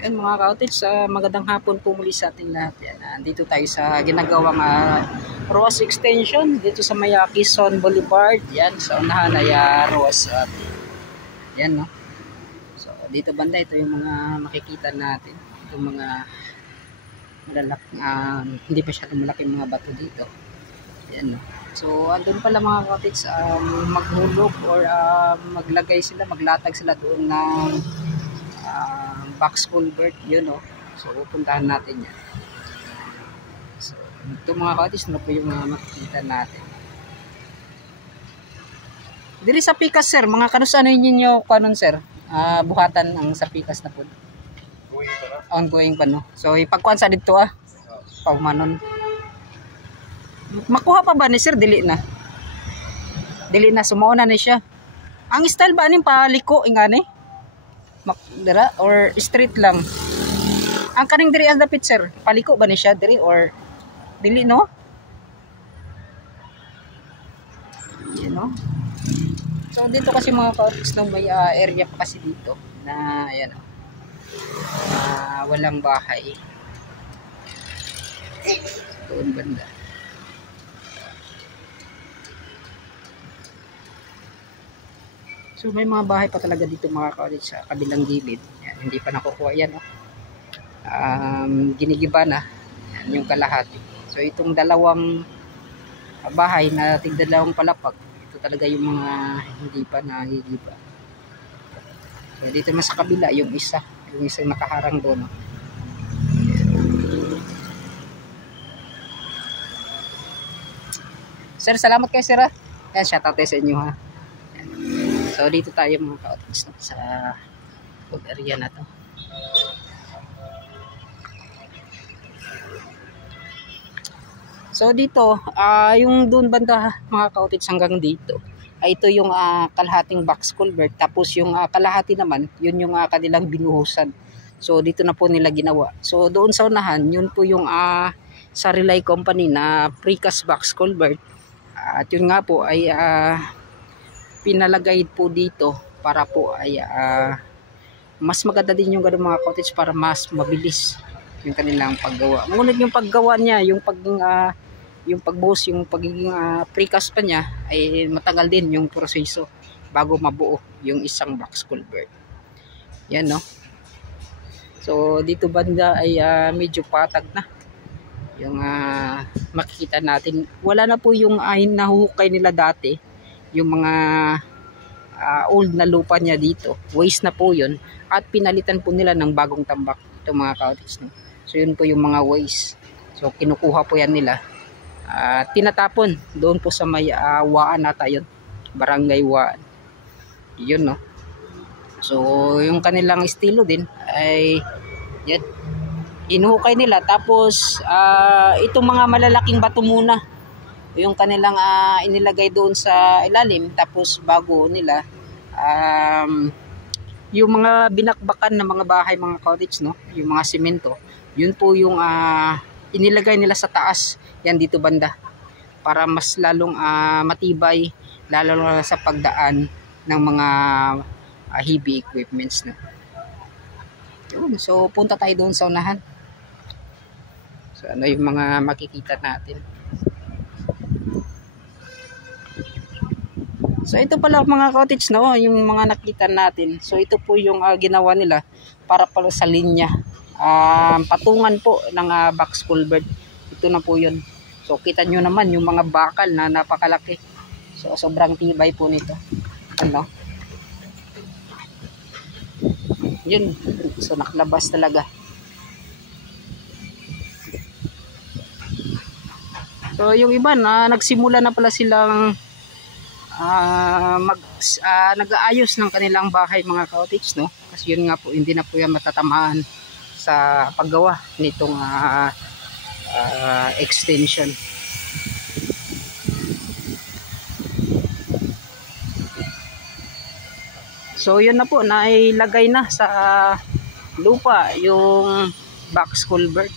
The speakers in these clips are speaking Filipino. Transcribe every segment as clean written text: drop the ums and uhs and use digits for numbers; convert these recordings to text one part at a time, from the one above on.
Yan mga ka-outage, magandang hapon po muli sa ating lahat. Yan, dito tayo sa ginagawang Roas Extension dito sa may Quezon Boulevard. Yan, sa unahan ay Roas. Yan, no? So, dito banda, ito yung mga makikita natin. Itong mga malalak, hindi pa siya malaking mga bato dito. Yan, no? So, andun pala mga ka-outage, maghulog or maglagay sila, maglatag sila doon ng box culvert, yun, no? So pupuntahan natin yan. So ito mga ka-outage, na po yung makikita natin diri sa pikas, sir. Mga kanus, ano yun nyo kanon, sir? Buhatan ang sa pikas na po ongoing pa, no? So ipagkuhan sa dito paumanon. Makuha pa ba ni sir? Dili na sumuuna ni siya. Ang style ba aning paliko ingani dira or straight lang? Ang kaning diri as dapit, sir, paliko ba ni siya diri or dili, no? You know? So dito kasi mga ka-outage, no, may area pa kasi dito na ayan, walang bahay doon banda. So may mga bahay pa talaga dito mga ka-outage sa kabilang gilid. Yan, hindi pa nakukuha yan, no? Ginigiba na yan, yung kalahati. So itong dalawang bahay na tigdalawang palapag, ito talaga yung mga hindi pa nagigiba. So dito naman sa kabila yung isang nakaharang doon, no? Sir, salamat kayo, sir. Yan, shoutout tayo sa inyo, ha. So dito tayo mga ka-outage sa food area na to. So dito, yung doon banda mga ka-outage hanggang dito, ay ito yung kalahating box culvert. Tapos yung kalahati naman, yun yung kanilang binuhusan. So dito na po nila ginawa. So doon sa unahan, yun po yung sa Relay Company na precast box culvert. At yun nga po ay pinalagay po dito para po ay mas maganda din yung ganun mga ka-outage, para mas mabilis yung kanilang paggawa. Ngunit yung paggawa niya, yung pagbuhos, yung pagiging precast pa niya, ay matagal din yung proseso bago mabuo yung isang box culvert. Yan, no? So dito banda ay medyo patag na yung makikita natin. Wala na po yung nahuhukay nila dati, yung mga old na lupa niya dito. Waste na po yun, at pinalitan po nila ng bagong tambak, ito mga ka-outage, no? So yun po yung mga waste. So kinukuha po yan nila, tinatapon doon po sa may Waan nata yun, Barangay Waan, yun, no? So yung kanilang estilo din ay yan, inuhukay nila. Tapos itong mga malalaking bato muna yung kanilang inilagay doon sa ilalim, tapos bago nila yung mga binakbakan ng mga bahay mga ka-outage, no, yung mga simento, yun po yung inilagay nila sa taas, yan dito banda, para mas lalong matibay, lalo na sa pagdaan ng mga heavy equipments, no? Yun, so punta tayo doon sa unahan. So ano yung mga makikita natin. So ito pala mga ka-outage, no, yung mga nakita natin. So ito po yung ginawa nila para pala sa linya, patungan po ng box culvert. Ito na po yun. So kita nyo naman yung mga bakal na napakalaki. So sobrang tibay po nito, ano, yun. So nakalabas talaga. So yung iba na nagsimula na pala silang nag-aayos ng kanilang bahay mga ka-outage, no? Kasi yun nga po, hindi na po yan matatamaan sa paggawa nitong extension. So yun na po, nailagay na sa lupa yung box culvert.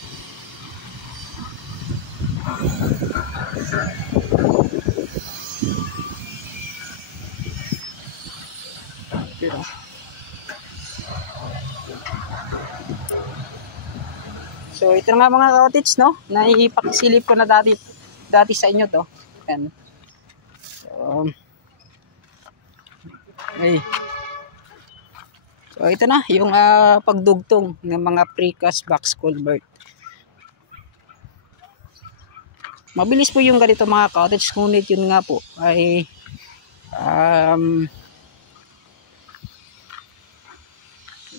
So ito nga mga cottage, no, naipakisilip ko na dati sa inyo to. Yan. So, ay. So ito na yung pagdugtong ng mga precast box culvert. Mabilis po yung ganito mga cottage, ngunit yun nga po ay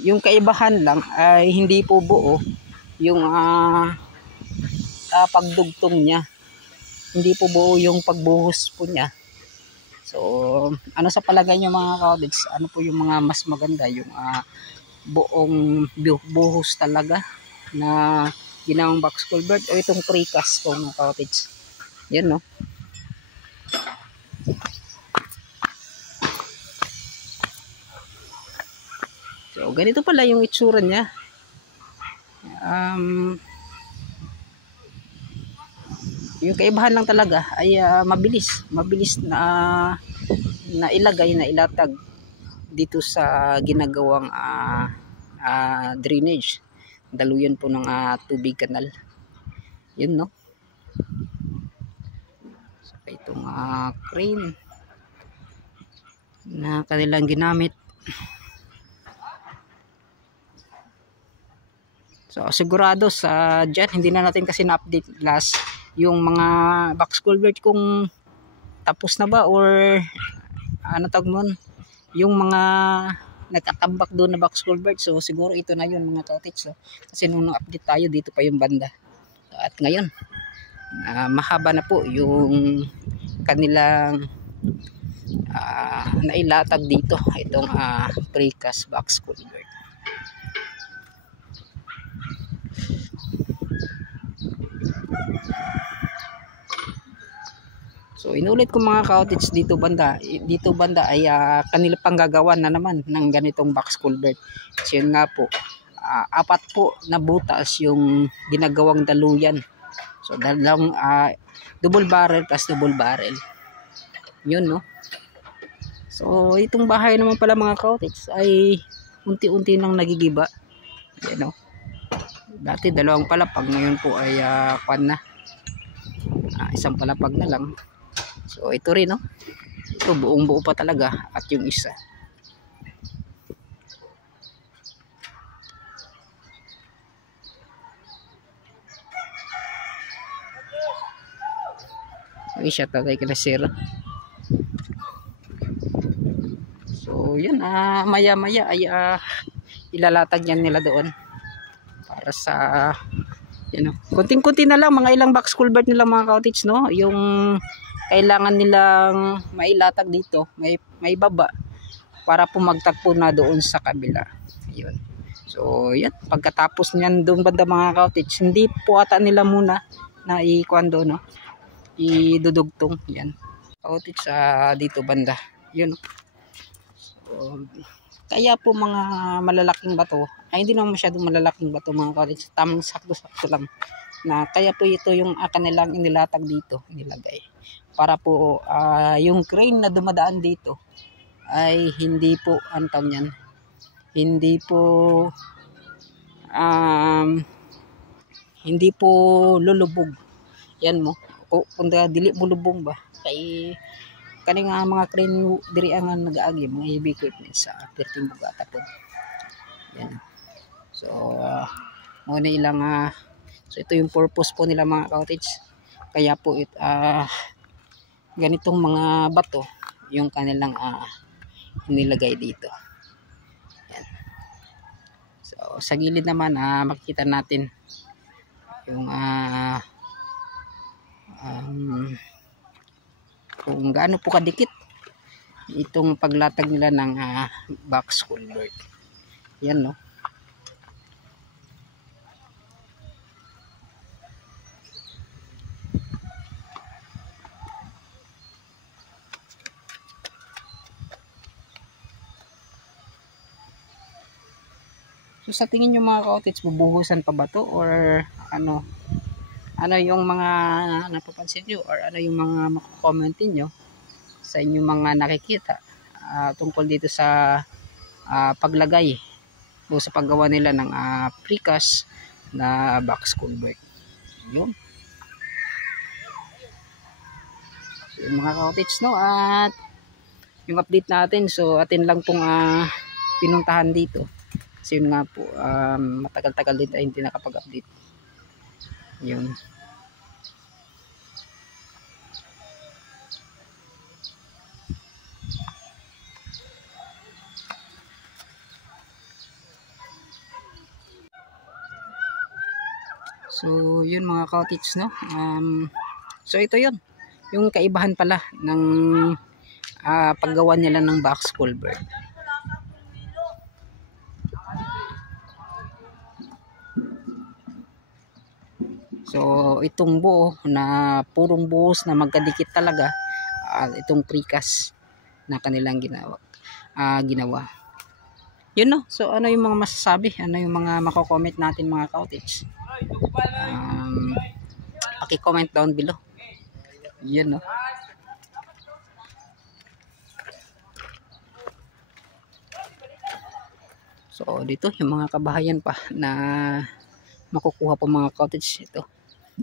yung kaibahan lang ay hindi po buo yung pagdugtong niya. Hindi po buo yung pagbuhos po niya. So, ano sa palagay niyo mga cottage? Ano po yung mga mas maganda? Yung buong buhos talaga na ginawang box culvert o itong precast po mga cottage? Yan, no? So, ganito pala yung itsura niya. Yung kaibahan lang talaga ay mabilis na ilatag dito sa ginagawang drainage, daluyan po ng tubig kanal. Yun, no? So, itong crane na kanilang ginamit. So sigurado sa dyan, hindi na natin kasi na-update last yung mga box culvert kung tapos na ba or ano tawag mo, yung mga nagtatambak doon na box culvert. So siguro ito na yun mga cottage. So, kasi nung update tayo dito pa yung banda. At ngayon mahaba na po yung kanilang nailatag dito itong precast box culvert. So inulit ko mga cottage, dito banda ay kanila pang gagawan na naman ng ganitong box culvert. So yun nga po, apat po na butas yung ginagawang daluyan. So dalawang double barrel plus double barrel. Yun, no? So itong bahay naman pala mga cottage ay unti-unti nang nagigiba. Yan, no? Dati dalawang palapag, ngayon po ay isang palapag na lang. So ito rin, no? Ito buong buo pa talaga, at yung isa. Ay siya tagay ka na sir. So yan, maya maya ay ilalatag yan nila doon para sa kunting-kunti na lang, mga ilang box culvert nila mga cottage, no? Yung kailangan nilang mailatag dito, may baba para pumagtagpo na doon sa kabila. Ayun. So yan, pagkatapos niyan doon banda mga cottage, hindi po ata nila muna na ikuan doon, no? Idudugtong yan. Cottage dito banda. Yun. So, kaya po mga malalaking bato, ay hindi naman masyadong malalaking bato mga cottage, tamang sakto-sakto lang. Na kaya po ito yung kanilang inilatag dito, inilagay. Para po yung crane na dumadaan dito ay hindi po antang yan. Hindi po lulubog. Yan mo. Kung dili mo lubong ba, kay kaning mga crane diri ang nagaagi mga heavy equipment sa perting bugata po. Yan. So mo na ilang so ito yung purpose po nila mga cottage. Kaya po ganitong mga bato yung kanilang nilagay dito. Yan. So sa gilid naman makikita natin yung kung gaano po kadikit itong paglatag nila ng box culvert. Yan, no? So sa tingin nyo mga cottage, bubuhusan pa ba to or ano yung mga napapansin nyo or ano yung mga makukomentin nyo sa inyong mga nakikita tungkol dito sa paglagay o sa paggawa nila ng precast na box culvert. Yun. So, yung mga ka-cottage, no, at yung update natin, so atin lang pong pinuntahan dito kasi yun nga po, matagal-tagal din tayo hindi nakapag-update. Yun. So yun mga cottage, no, so ito yun yung kaibahan pala ng paggawa nila ng box culvert. So itong buo na purong buhos na magkadikit talaga, itong precast na kanilang ginawa. Yun, no. So ano yung mga masasabi, ano yung mga mako-comment natin mga cottage, paki-comment down below. Yun, no. So dito yung mga kabahayan pa na makukuha pa mga cottage ito.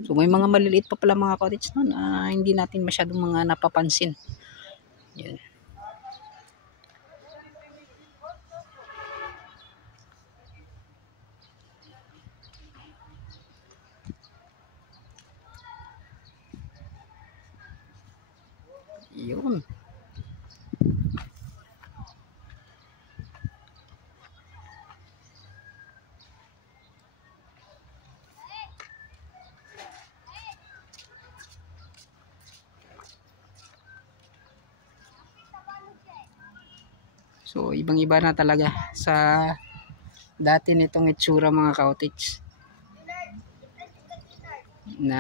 So may mga maliliit pa pala mga cottage noon, hindi natin masyadong mga napapansin. Yan. Yun. So ibang-iba na talaga sa dati nitong itsura mga cottage. Na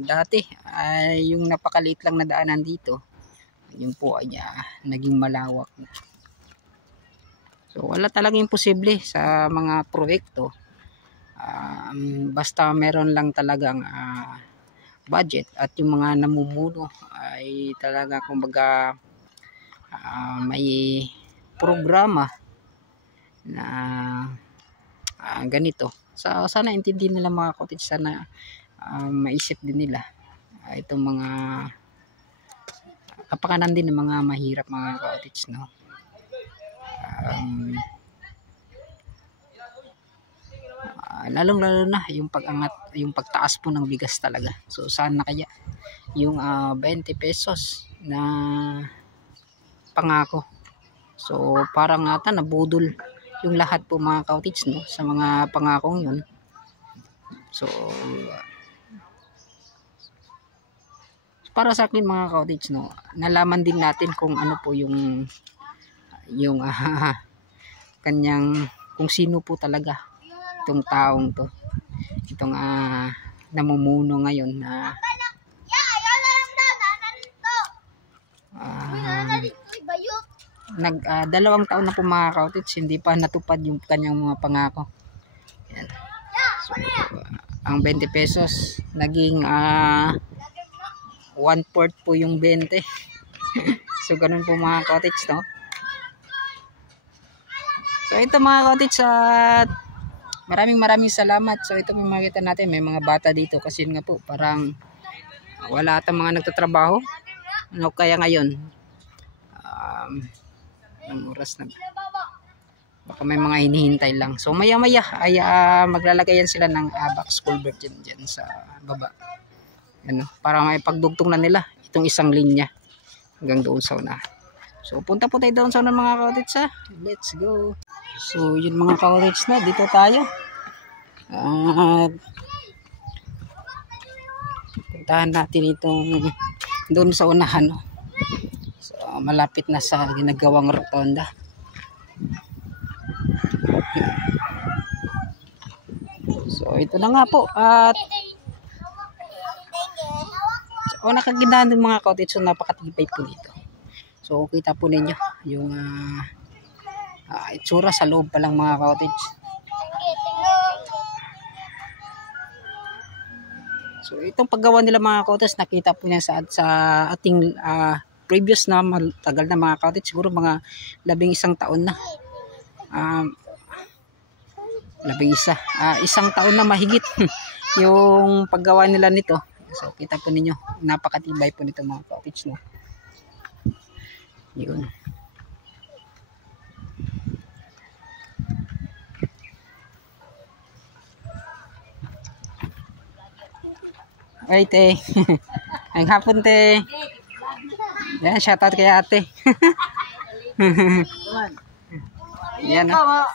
dati ay yung napakaliit lang na daanan dito, yun po ay naging malawak na. So wala talagang imposible sa mga proyekto, basta meron lang talagang budget at yung mga namumuno ay talaga kumbaga may programa na ganito. So sana intindihin nila mga cottage, sana maisip din nila itong mga kapakanan din ng mga mahirap mga cottage, no. Lalong lalo na yung pag-angat, yung pagtaas po ng bigas talaga. So sana kaya yung 20 pesos na pangako, so parang ata nabudol yung lahat po mga cottage, no, sa mga pangakong yun. So para sa akin mga cottage, no, nalaman din natin kung ano po yung kanyang, kung sino po talaga itong taong to, itong namumuno ngayon na dalawang taon na po mga cottage, hindi pa natupad yung kanyang mga pangako. Yan. So ang 20 pesos naging 1/4 po yung 20. So ganun po mga cottage, no. So ito mga cottage, at maraming salamat. So ito may makita natin, may mga bata dito kasi nga po parang wala atang mga nagtatrabaho, ano, kaya ngayon ang oras na, baka may mga hinihintay lang. So maya ay maglalagayan sila ng box culvert dyan sa baba, ano, para may pagdugtong na nila itong isang linya hanggang doon sa una. So punta po tayo doon sa una mga cottage, let's go. So yun mga cottage, na dito tayo, puntahan natin itong doon sa unahan, no? So malapit na sa ginagawang rotonda. So ito na nga po, at so nakagindahan ng mga cottage, so napakatibay po dito. So kita po ninyo yung itsura sa loob pa lang mga cottage. So itong paggawa nila mga cottage, nakita po niya sa ating previous na matagal na mga cottage, siguro mga 11 taon na. 11. Isang taon na mahigit yung paggawa nila nito. So kita po ninyo, napakatibay po nito mga cottage, no. Yun. Ay, te. Ang hapon, te. Yan, shoutout kay ate. Yan, no?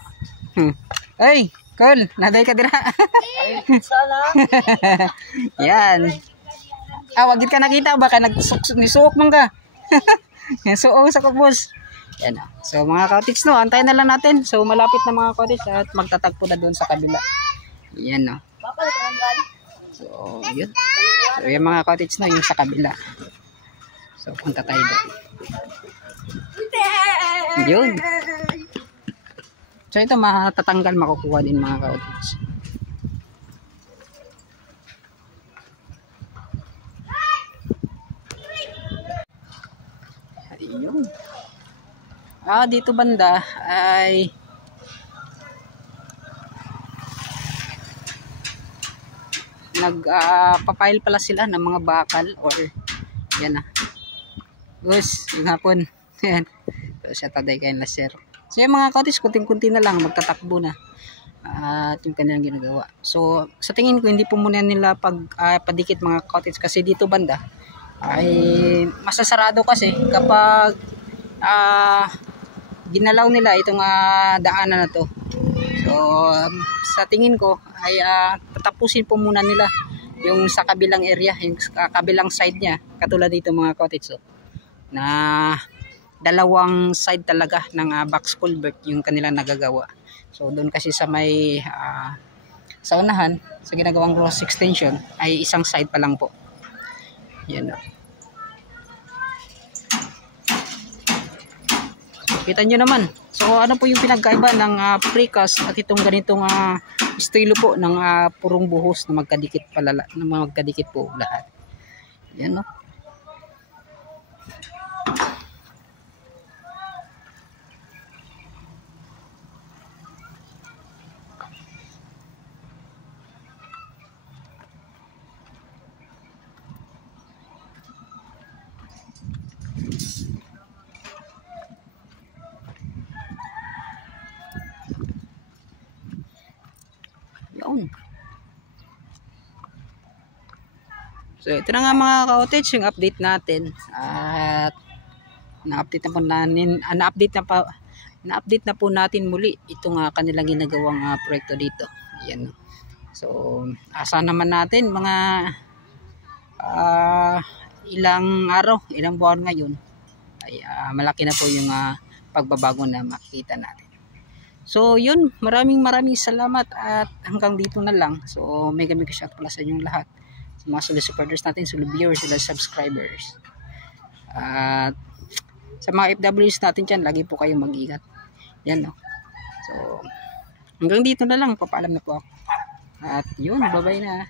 Ay, cool. Naday ka dira. Yan. Wagit ka nakita. Baka nisuok man ka. Suok sa kubos. Yan, no? So, mga cottage, no? Antayin na lang natin. So, malapit na mga cottage at magtatagpo na doon sa kabila. Yan, no? So, yun. So, yung mga cottage na yung sa kabila. So, punta tayo doon. Yun. So, ito matatanggal, makukuha din mga cottage. Ayun. Dito banda ay nagpapile pala sila ng mga bakal or yan na. Gus, yung hapon. Yan. So, siya taday kayo na sir. So, yung mga cottage, kunting-kunti na lang, magtatakbo na. At yung kanilang ginagawa. So, sa tingin ko, hindi po muna nila padikit mga cottage kasi dito banda ay masasarado kasi kapag ginalaw nila itong daanan na to. So, sa tingin ko ay tatapusin po muna nila yung sa kabilang area, yung kabilang side niya, katulad dito mga cottage, so, na dalawang side talaga ng box culvert yung kanilang nagagawa. So, doon kasi sa may sa unahan, sa ginagawang cross extension ay isang side pa lang po. Yan, no? Kita nyo naman. So, ano po yung pinagkaiba ng precast at itong ganitong estilo po ng purong buhos na magkadikit palala, na magkadikit po lahat. Yan, no? So ito na nga mga ka-cottage yung update natin at na-update na po natin muli itong kanilang ginagawang proyekto dito. Ayan. So asa naman natin mga ilang buwan ngayon ay malaki na po yung pagbabago na makikita natin. So yun, maraming salamat at hanggang dito na lang. So mega shout pala sa inyong lahat, sa mga solid supporters natin, solid viewers, solid subscribers, at sa mga FWs natin dyan, lagi po kayong mag-ingat. Yan, no? So hanggang dito na lang, papaalam na po ako at yun, bye bye na.